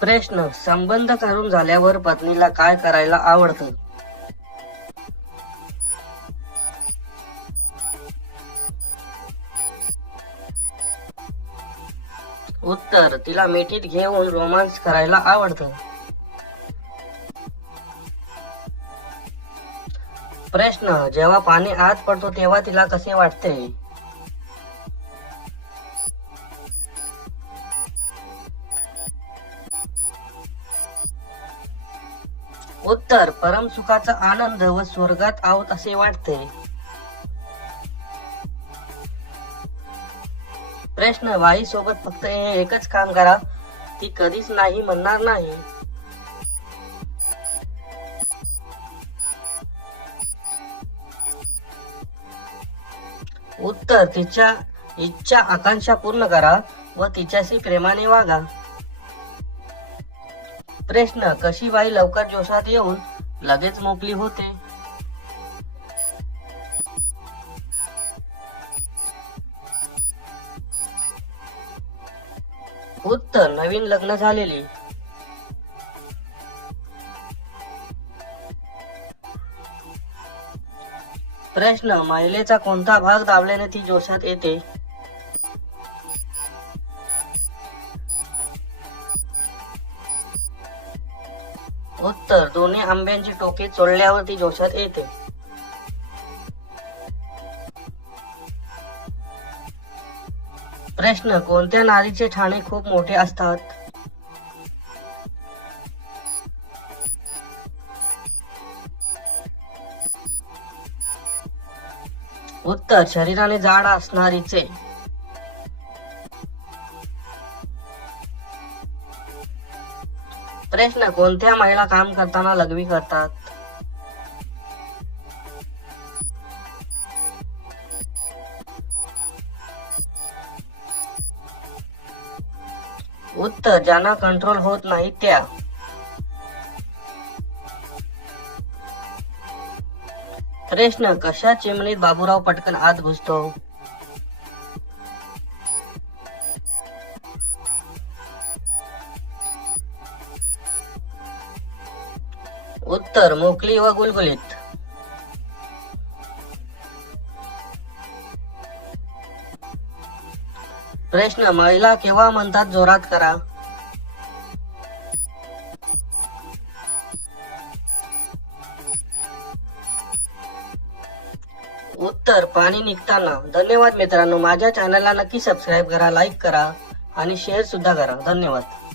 प्रश्न, संबंध करून झाल्यावर पत्नीला काय करायला आवडतं? उत्तर, तिला मिठीत घेऊन रोमांस करायला आवडतं. प्रश्न, जेव्हा पाणी आत पडतो तेव्हा तिला कसे वाटते? उत्तर, परमसुखाचा आनंद व स्वर्गात आहोत असे वाटते. प्रश्न, बाई सोबत फक्त हे एकच काम करा, ती कधीच नाही म्हणणार नाही. उत्तर, तिच्या इच्छा आकांक्षा पूर्ण करा व तिच्याशी प्रेमाने वागा. प्रश्न, कशी बाई लवकर जोशात येऊन लगेच मोकळी होते? उत्तर, नवीन लग्न झालेली. प्रश्न, महिलेचा कोणता भाग दाबल्याने ती जोशात येते? उत्तर, दोन्ही आंब्यांची टोके चोळल्यावर ती जोशात येते. प्रश्न, कोणत्या नारीचे ठाणे खूप मोठे असतात? उत्तर, शरीराने जाड असणारीचे. प्रश्न, कोणत्या महिला काम करताना लघवी करतात? उत्तर, ज्यांना कंट्रोल होत नाही त्या. प्रश्न, कशा चिमणीत बाबूराव पटकन आत घुसतो? उत्तर, मोकळी व गुलगुलीत. प्रश्न, महिला केव्हा म्हणतात जोरात करा? उत्तर, पाणी निघताना. धन्यवाद मित्रांनो, माझ्या चॅनलला नक्की सबस्क्राईब करा, लाईक करा आणि शेअर सुद्धा करा. धन्यवाद.